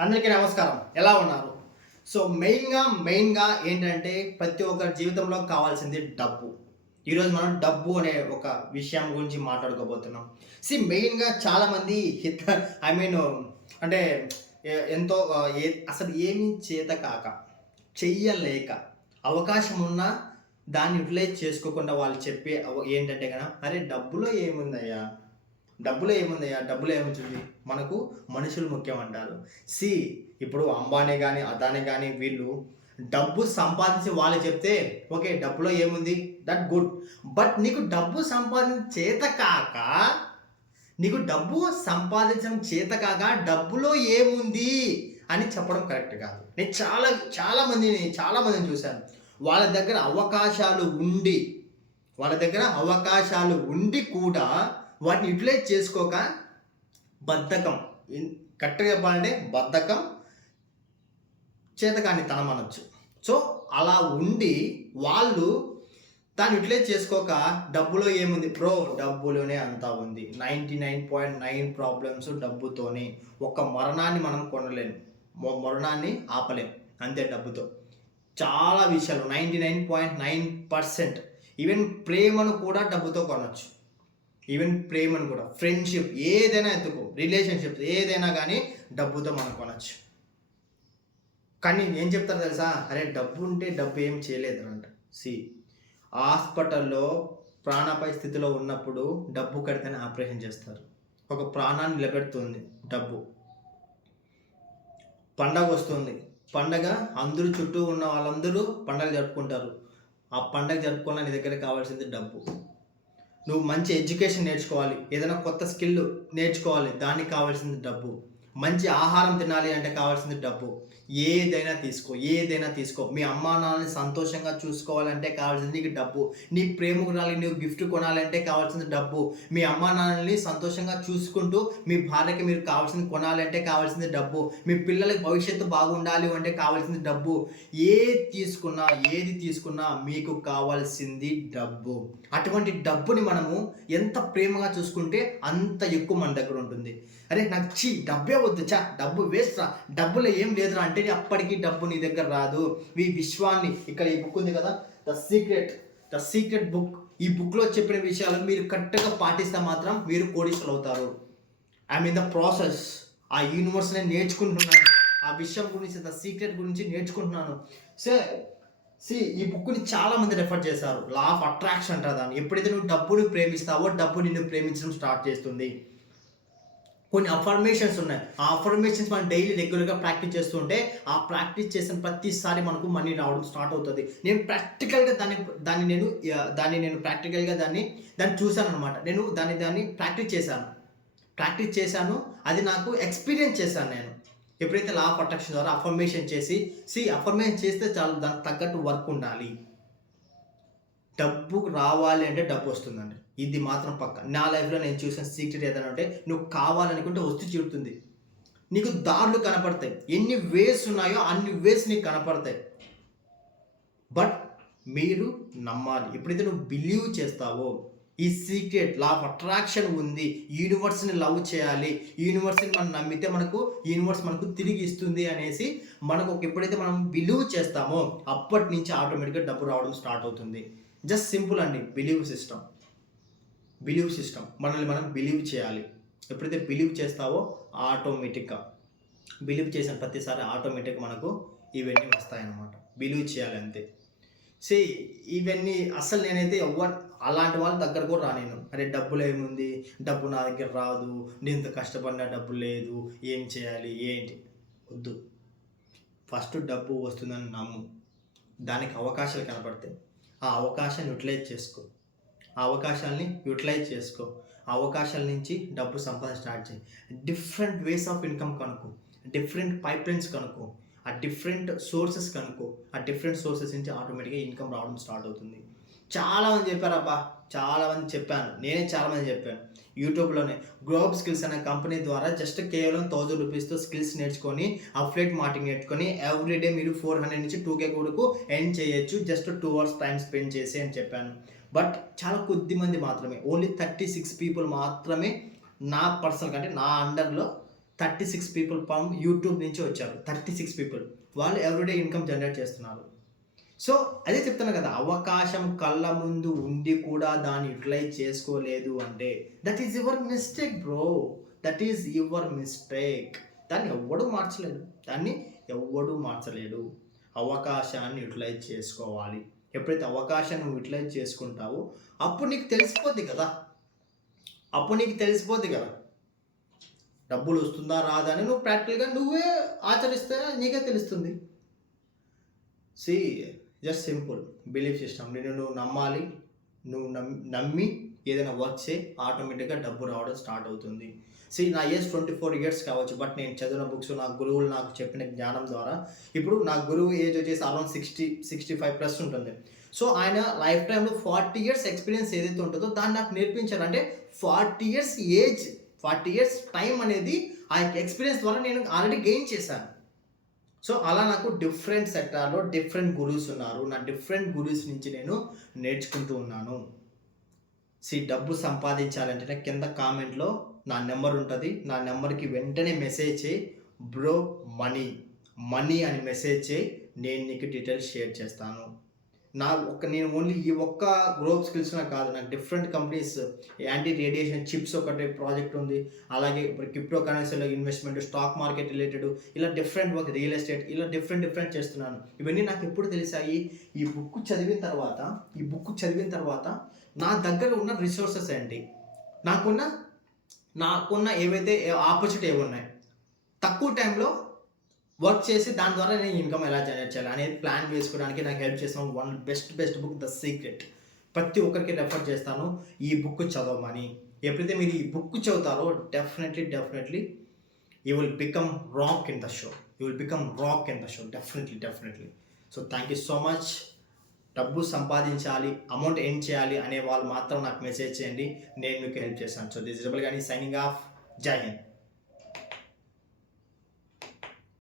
అందరికీ నమస్కారం. ఎలా ఉన్నారు? సో మెయిన్గా మెయిన్గా ఏంటంటే ప్రతి ఒక్కరి జీవితంలో కావాల్సింది డబ్బు. ఈరోజు మనం డబ్బు అనే ఒక విషయం గురించి మాట్లాడుకోబోతున్నాం. సి మెయిన్గా చాలామంది హిత ఐ మీన్ అంటే ఎంతో ఏ అసలు ఏమీ చేత కాక చెయ్యలేక అవకాశం ఉన్నా దాన్ని యూటిలైజ్ చేసుకోకుండా వాళ్ళు చెప్పే ఏంటంటే కదా అరే డబ్బులో ఏముందయ్యా? డబ్బులో ఏముందయ్యా డబ్బులో ఏముంటుంది మనకు మనుషులు ముఖ్యం అంటారు. సి ఇప్పుడు అంబానీ కానీ అదానీ కానీ వీళ్ళు డబ్బు సంపాదించి వాళ్ళు చెప్తే ఓకే డబ్బులో ఏముంది? That good. బట్ నీకు డబ్బు సంపాదించ చేత కాక నీకు డబ్బు సంపాదించడం చేత కాక డబ్బులో ఏముంది అని చెప్పడం కరెక్ట్ కాదు. నేను చాలా చాలా మందిని చాలా మందిని చూశాను. వాళ్ళ దగ్గర అవకాశాలు ఉండి వాళ్ళ దగ్గర అవకాశాలు ఉండి కూడా వాటిని యూటిలైజ్ చేసుకోక బద్ధకం. కరెక్ట్గా చెప్పాలంటే బద్ధకం చేతకాన్ని తనం అనొచ్చు. సో అలా ఉండి వాళ్ళు దాన్ని యూటిలైజ్ చేసుకోక డబ్బులో ఏముంది? బ్రో డబ్బులోనే అంతా ఉంది. Ninety nine point nine problems డబ్బుతోనే. ఒక మరణాన్ని మనం కొనలేము మరణాన్ని ఆపలేం. అంతే డబ్బుతో. చాలా విషయాలు. Ninety nine point nine percent even ప్రేమను కూడా డబ్బుతో కొనవచ్చు ఈవెన్ ప్రేమను కూడా ఫ్రెండ్షిప్ ఏదైనా ఎత్తుకో రిలేషన్షిప్స్ ఏదైనా కానీ డబ్బుతో మనం కొనవచ్చు కానీ ఏం చెప్తారు తెలుసా? అరే డబ్బు ఉంటే డబ్బు ఏం చేయలేదు అంట. సి హాస్పిటల్లో ప్రాణపై స్థితిలో ఉన్నప్పుడు డబ్బు కడితేనే ఆపరేషన్ చేస్తారు. ఒక ప్రాణాన్ని నిలబెడుతుంది డబ్బు. పండగ వస్తుంది. పండగ అందరూ చుట్టూ ఉన్న వాళ్ళందరూ పండగ జరుపుకుంటారు. ఆ పండగ జరుపుకోవాలని నీ దగ్గర కావాల్సింది డబ్బు. నువ్వు మంచి ఎడ్యుకేషన్ నేర్చుకోవాలి. ఏదైనా కొత్త స్కిల్ నేర్చుకోవాలి. దానికి కావాల్సింది డబ్బు. మంచి ఆహారం తినాలి అంటే కావాల్సింది డబ్బు. ఏదైనా తీసుకో ఏదైనా తీసుకో. మీ అమ్మా నాన్నని సంతోషంగా చూసుకోవాలంటే కావాల్సింది నీకు డబ్బు. నీ ప్రేమకు రాలి నువ్వు గిఫ్ట్ కొనాలంటే కావాల్సింది డబ్బు. మీ అమ్మా నాన్నని సంతోషంగా చూసుకుంటూ మీ భార్యకి మీరు కావాల్సింది కొనాలంటే కావాల్సింది డబ్బు. మీ పిల్లలకి భవిష్యత్తు బాగుండాలి అంటే కావాల్సింది డబ్బు. ఏది తీసుకున్నా ఏది తీసుకున్నా మీకు కావాల్సింది డబ్బు. అటువంటి డబ్బుని మనము ఎంత ప్రేమగా చూసుకుంటే అంత ఎక్కువ మన దగ్గర ఉంటుంది. అరే నాకు చీ డబ్బే వద్దు చా డబ్బు వేస్ట్ రా. డబ్బులో ఏం లేదురా అంటే అప్పటికి డబ్బు నీ దగ్గర రాదు. ఈ విశ్వాన్ని ఇక్కడ ఈ బుక్ ఉంది కదా the secret the secret book ఈ బుక్లో చెప్పిన విషయాలు మీరు కరెక్ట్గా పాటిస్తే మాత్రం మీరు కోటీశ్వరులు అవుతారు. ఐ మీన్ ద ప్రాసెస్ ఆ యూనివర్స్ నేను నేర్చుకుంటున్నాను. ఆ విషయం గురించి ద సీక్రెట్ గురించి నేర్చుకుంటున్నాను. సో సి ఈ బుక్ని చాలా మంది రెఫర్ చేశారు. లా ఆఫ్ అట్రాక్షన్ అంటారు దాన్ని. ఎప్పుడైతే నువ్వు డబ్బుని ప్రేమిస్తావో డబ్బు నిన్ను ప్రేమించడం స్టార్ట్ చేస్తుంది. కొన్ని అఫర్మేషన్స్ ఉన్నాయి. ఆ అఫర్మేషన్స్ మనం డైలీ రెగ్యులర్గా ప్రాక్టీస్ చేస్తుంటే ఆ ప్రాక్టీస్ చేసిన ప్రతిసారి మనకు మనీ రావడం స్టార్ట్ అవుతుంది. నేను ప్రాక్టికల్గా దాన్ని దాన్ని నేను దాన్ని నేను ప్రాక్టికల్గా దాన్ని దాన్ని చూశాను అనమాట నేను దాన్ని దాన్ని ప్రాక్టీస్ చేశాను. ప్రాక్టీస్ చేశాను. అది నాకు ఎక్స్పీరియన్స్ చేశాను నేను. ఎప్పుడైతే లా ఆఫ్ అట్రాక్షన్ ద్వారా అఫర్మేషన్ చేసి సి అఫర్మేషన్ చేస్తే చాలు దానికి తగ్గట్టు వర్క్ ఉండాలి. డబ్బు రావాలి అంటే డబ్బు వస్తుందండి. ఇది మాత్రం పక్క. నా లైఫ్లో నేను చూసిన సీక్రెట్ ఏదైనా అంటే నువ్వు కావాలనుకుంటే వస్తు చూడుతుంది. నీకు దారులు కనపడతాయి. ఎన్ని వేస్ ఉన్నాయో అన్ని వేస్ నీకు కనపడతాయి. బట్ మీరు నమ్మాలి. ఎప్పుడైతే నువ్వు బిలీవ్ చేస్తావో ఈ సీక్రెట్ లా ఆఫ్ అట్రాక్షన్ ఉంది. యూనివర్స్ని లవ్ చేయాలి. యూనివర్స్ని మనం నమ్మితే మనకు యూనివర్స్ మనకు తిరిగి ఇస్తుంది అనేసి మనకు ఎప్పుడైతే మనం బిలీవ్ చేస్తామో అప్పటి నుంచి ఆటోమేటిక్గా డబ్బు రావడం స్టార్ట్ అవుతుంది. జస్ట్ సింపుల్ అండి బిలీవ్ సిస్టమ్ బిలీవ్ సిస్టమ్ మనల్ని మనం బిలీవ్ చేయాలి. ఎప్పుడైతే బిలీవ్ చేస్తావో ఆటోమేటిక్గా బిలీవ్ చేసిన ప్రతిసారి ఆటోమేటిక్ మనకు ఇవన్నీ వస్తాయన్నమాట. బిలీవ్ చేయాలి అంతే. సే ఇవన్నీ అసలు నేనైతే ఎవరు అలాంటి వాళ్ళ దగ్గర కూడా రానేను అరే డబ్బులు ఏముంది? డబ్బు నా దగ్గర రాదు. నేను ఇంత కష్టపడిన డబ్బు లేదు. ఏం చేయాలి? ఏంటి? వద్దు. ఫస్ట్ డబ్బు వస్తుందని నమ్ము. దానికి అవకాశాలు కనపడతాయి. ఆ అవకాశాన్ని యూటిలైజ్ చేసుకో. ఆ అవకాశాలని యూటిలైజ్ చేసుకో. ఆ అవకాశాల నుంచి డబ్బు సంపాదన స్టార్ట్ చేయి. డిఫరెంట్ వేస్ ఆఫ్ ఇన్కమ్ కనుక్కో. డిఫరెంట్ పైప్ లైన్స్ కనుక్కో. ఆ డిఫరెంట్ సోర్సెస్ కనుక్కో. ఆ డిఫరెంట్ సోర్సెస్ నుంచి ఆటోమేటిక్గా ఇన్కమ్ రావడం స్టార్ట్ అవుతుంది. చాలా చెప్పారబ్బా చాలామంది చాలా మంది చెప్పాను. నేనే చాలా మంది చెప్పాను. యూట్యూబ్లోనే గ్రోప్ స్కిల్స్ అనే కంపెనీ ద్వారా జస్ట్ కేవలం థౌజండ్ రూపీస్తో స్కిల్స్ నేర్చుకొని అఫ్లైట్ మార్టింగ్ నేర్చుకొని ఎవ్రీడే మీరు ఫోర్ హండ్రెడ్ నుంచి టూ కే కొడుకు ఎండ్ చేయొచ్చు just two hours time spend చేసి అని చెప్పాను. బట్ చాలా కొద్ది మంది మాత్రమే ఓన్లీ థర్టీ సిక్స్ పీపుల్ మాత్రమే నా పర్సనల్ అంటే నా అండర్లో థర్టీ సిక్స్ పీపుల్ పంప్ యూట్యూబ్ నుంచి వచ్చారు. Thirty six people. వాళ్ళు ఎవ్రీడే ఇన్కమ్ జనరేట్ చేస్తున్నారు. సో అదే చెప్తున్నా కదా అవకాశం కళ్ళ ముందు ఉండి కూడా దాన్ని యూటిలైజ్ చేసుకోలేదు అంటే that is your mistake bro that is your mistake దాన్ని ఎవ్వడు మార్చలేడు. దాన్ని ఎవ్వడు మార్చలేడు. అవకాశాన్ని యూటిలైజ్ చేసుకోవాలి. ఎప్పుడైతే అవకాశాన్ని నువ్వు యూటిలైజ్ చేసుకుంటావో అప్పుడు నీకు తెలిసిపోద్ది కదా. అప్పుడు నీకు తెలిసిపోద్ది కదా. డబ్బులు వస్తుందా రాదా అని నువ్వు ప్రాక్టికల్గా నువ్వే ఆచరిస్తే నీకే తెలుస్తుంది. See just simple. Belief system. నేను నువ్వు నమ్మాలి నువ్వు నమ్మి ఏదైనా వర్క్ చేయి ఆటోమేటిక్గా డబ్బు రావడం స్టార్ట్ అవుతుంది. సి నా ఏజ్ ట్వంటీ ఫోర్ ఇయర్స్ కావచ్చు బట్ నేను చదివిన బుక్స్ నా గురువులు నాకు చెప్పిన జ్ఞానం ద్వారా ఇప్పుడు నా గురువు ఏజ్ వచ్చేసి around sixty sixty five plus ఉంటుంది. సో ఆయన లైఫ్ టైంలో ఫార్టీ ఇయర్స్ ఎక్స్పీరియన్స్ ఏదైతే ఉంటుందో దాన్ని నాకు నేర్పించారు. అంటే forty years age forty years time అనేది ఆ ఎక్స్పీరియన్స్ ద్వారా నేను ఆల్రెడీ గెయిన్ చేశాను. సో అలా నాకు డిఫరెంట్ సెక్టార్లో డిఫరెంట్ గురువుస్ ఉన్నారు. నా డిఫరెంట్ గురువుస్ నుంచి నేను నేర్చుకుంటూ ఉన్నాను. సి డబ్బు సంపాదించాలంటే కింద కామెంట్లో నా నెంబర్ ఉంటుంది. నా నెంబర్కి వెంటనే మెసేజ్ చేయి. బ్రో మనీ మనీ అని మెసేజ్ చేయి. నేను నీకు డీటెయిల్స్ షేర్ చేస్తాను. నా ఒక్క నేను ఓన్లీ ఈ ఒక్క గ్రోప్ స్కిల్స్ నాకు కాదు నాకు different companies anti radiation chips ఒకటి ప్రాజెక్ట్ ఉంది. అలాగే ఇప్పుడు క్రిప్టో కరెన్సీలో ఇన్వెస్ట్మెంట్ స్టాక్ మార్కెట్ రిలేటెడ్ ఇలా డిఫరెంట్ వర్క్ రియల్ ఎస్టేట్ ఇలా డిఫరెంట్ డిఫరెంట్ చేస్తున్నాను. ఇవన్నీ నాకు ఎప్పుడు తెలిసాయి? ఈ బుక్ చదివిన తర్వాత ఈ బుక్ చదివిన తర్వాత నా దగ్గర ఉన్న రిసోర్సెస్ ఏంటి? నాకున్న నాకున్న ఏవైతే ఆపర్చునిటీ ఏవి ఉన్నాయి తక్కువ టైంలో వర్క్ చేసి దాని ద్వారా నేను ఇన్కమ్ ఎలా జనరేట్ చేయాలి అనేది ప్లాన్ వేసుకోవడానికి నాకు హెల్ప్ చేస్తాను one best best book the secret ప్రతి ఒక్కరికి రెఫర్ చేస్తాను. ఈ బుక్ చదవమని. ఎప్పుడైతే మీరు ఈ book చదువుతారో definitely definitely you will become rock in the show you will become rock in the show definitely definitely so thank you so much డబ్బు సంపాదించాలి అమౌంట్ ఎండ్ చేయాలి అనే వాళ్ళు మాత్రం నాకు మెసేజ్ చేయండి. నేను మీకు హెల్ప్ చేస్తాను. సో దిస్ డబుల్ కానీ సైనింగ్ ఆఫ్ జై హింద్